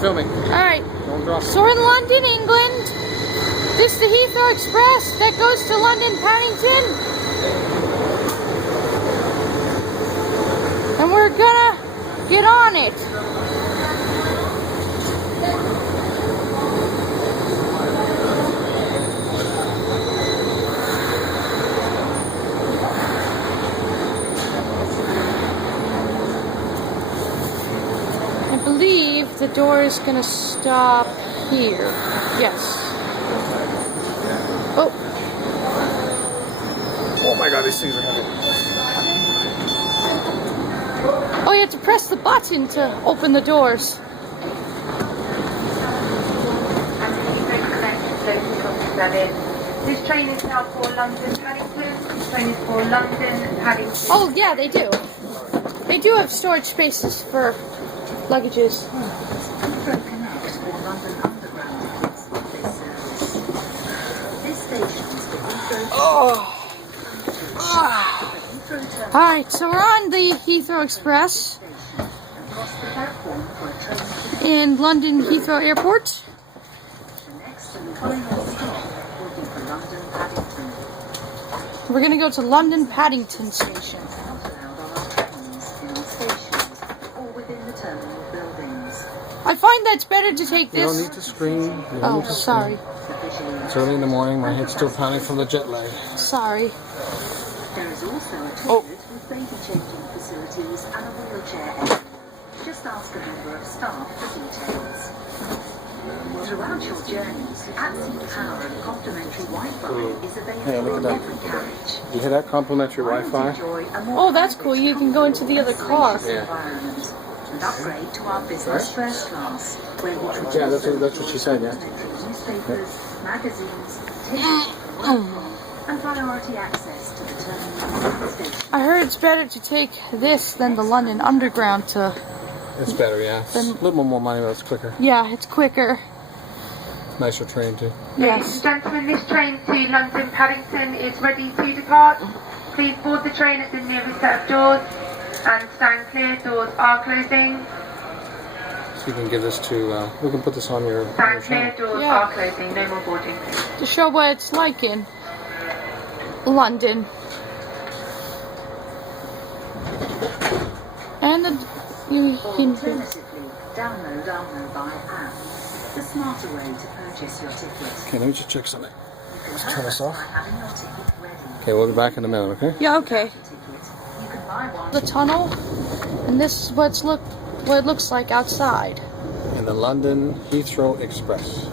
filming. Alright. Don't drop it. So we're in London, England. This is the Heathrow Express that goes to London, Paddington. And we're gonna get on it. I believe the door is gonna stop here. Yes. Oh. Oh my god, these things are heavy. Oh, you have to press the button to open the doors. This train is now for London, Paddington. This train is for London, Paddington. Oh, yeah, they do. They do have storage spaces for luggages. Heathrow Connect for London Underground tickets of this service. This station is for Heathrow. Oh. Alright, so we're on the Heathrow Express Across the platform for a train to in London Heathrow Airport. the next and final stop will be for London, Paddington. We're gonna go to London Paddington Station. Not allowed on our trains, in our stations, or within the terminal buildings. I find that it's better to take You don't this. need to scream. You don't Oh, need to sorry. scream. It's early in the morning. My head's still pounding from the jet lag. Sorry. There is also a Oh. toilet with baby changing facilities and a wheelchair area. Just ask a member of staff for details. Throughout your journeys, absolute power and complimentary Wi-Fi is available Hey, look at on that. every carriage. You hear that complimentary Wi-Fi? Enjoy a more Oh, that's cool. You can go into the other car. Yeah. environment and upgrade to our business first class, where we introduce Yeah, that's what she said, yeah. complimentary newspapers, magazines, tickets, and priority access to the terminal station. I heard it's better to take this than the London Underground to... It's better, yeah. It's a little more money, but it's quicker. Yeah, it's quicker. Nicer train, too. Ladies Yes. and gentlemen, this train to London Paddington is ready to depart. Please board the train at the nearest set of doors and stand clear. Doors are closing. So you can give this to, we can put this on your Stand clear. channel. Doors Yeah. are closing. No more boarding. To show what it's like in London. And you can... Alternatively, download our mobile app, the smarter way to purchase your ticket. Okay, let me just check something. You can Let's help turn us this off. by having your ticket ready. Okay, we'll be back in a minute, okay? Yeah, okay. Ticket. You can buy one. The tunnel, and this is what it looks like outside In the London Heathrow Express.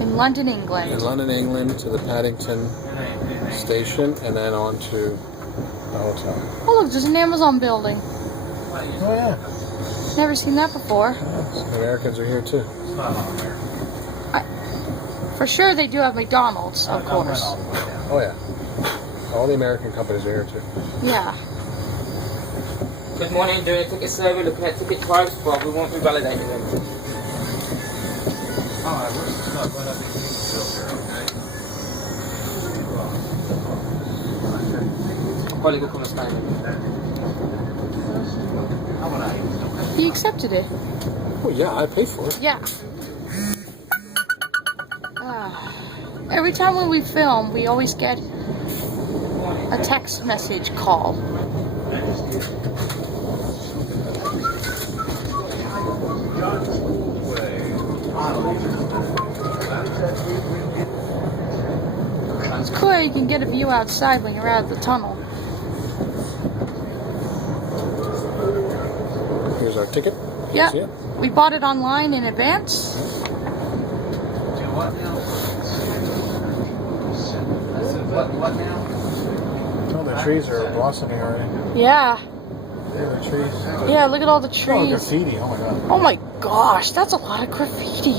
in London, In England. London, England, to the Paddington station, and then on to the hotel. Oh look, there's an Amazon building. Oh, yeah. Never seen that before. The Americans are here, too. For sure they do have McDonald's, of course. Oh, yeah. All the American companies are here, too. Yeah. Good morning, doing a ticket survey, looking at ticket types, but we won't be validating them. Colin will come and stand. He accepted it. Oh, yeah, I paid for it. Yeah. Every time when we film, we always get a text message call. It's cool, you can get a view outside when you're out of the tunnel. Here's our ticket. Yeah, See it? we bought it online in advance. What now? Oh, the trees are blossoming already. Yeah, Yeah, the trees. yeah, look at all the Oh, trees. graffiti. Oh, my God. Oh my gosh, that's a lot of graffiti.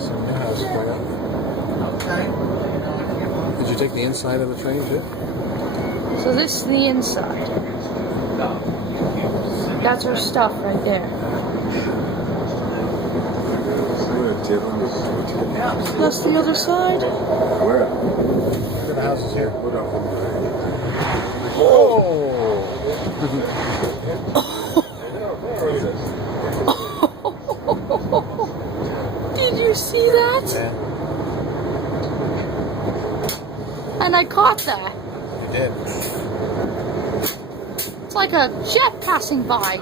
Some new house going up. Did you take the inside of the train, too? So this is the inside. That's our stuff right there. That's the other side. Where? Look at the houses here. Oh! And I caught that. You did. It's like a jet passing by.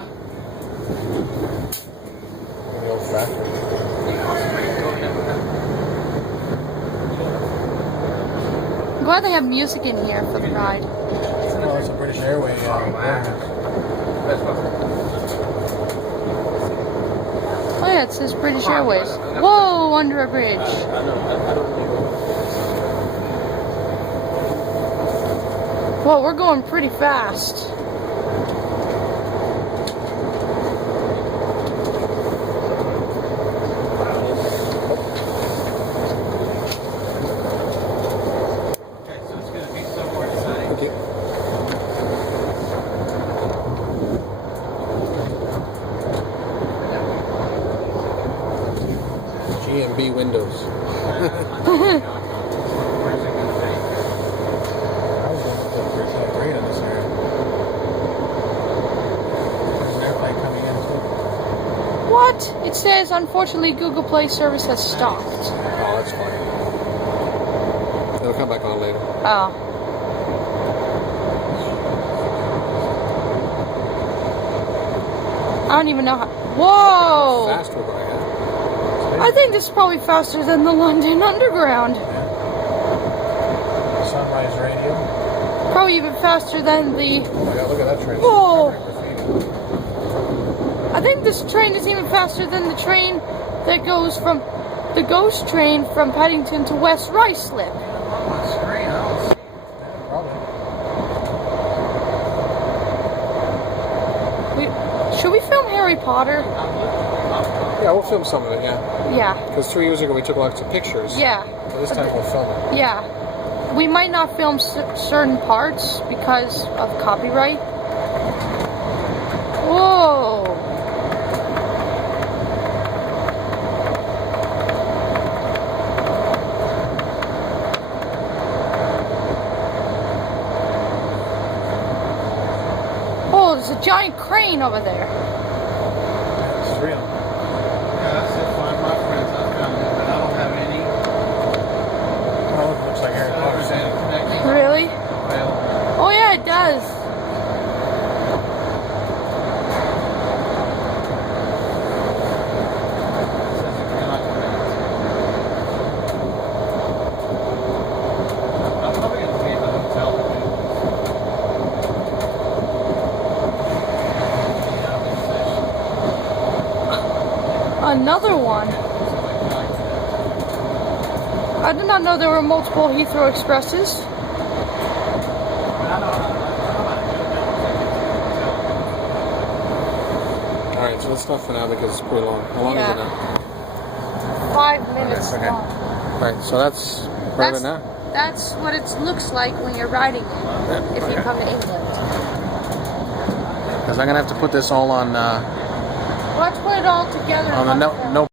The old factory. I'm glad they have music in here for the ride. Well, it's a British Airways. Oh yeah, it says British Airways. Whoa, under a bridge. Whoa, we're going pretty fast. G&B windows. Great on this area. There's an airplane coming in too. What? It says, unfortunately, Google Play service has stopped. Oh, that's funny. It'll come back on later. Oh. I don't even know how. Whoa! Fast we're going at. I think this is probably faster than the London Underground. Sunrise Radio. Probably even faster than the... Oh my God, look at that train. Whoa! I think this train is even faster than the train that goes from... the ghost train from Paddington to West Ruislip. Should we film Harry Potter? Yeah, we'll film some of it, yeah. Yeah. Because 3 years ago we took lots of pictures. Yeah. So this time we'll film it. Yeah. We might not film certain parts because of copyright. Whoa! Oh, there's a giant crane over there. Yeah, it's real. Yeah, that's it. Find my friends. I've found them, but I don't have any. Oh, it looks like Harry Potter. Really? Well, Oh yeah, it does. I'm probably going to be at the hotel. Another one. I did not know there were multiple Heathrow Expresses. Alright, so let's stop for now because it's pretty long. How long is it now? 5 minutes Okay. long. Alright, so that's right now. That's what it looks like when you're riding it, if you come to England. Because I'm going to have to put this all on Let's put it all together. the no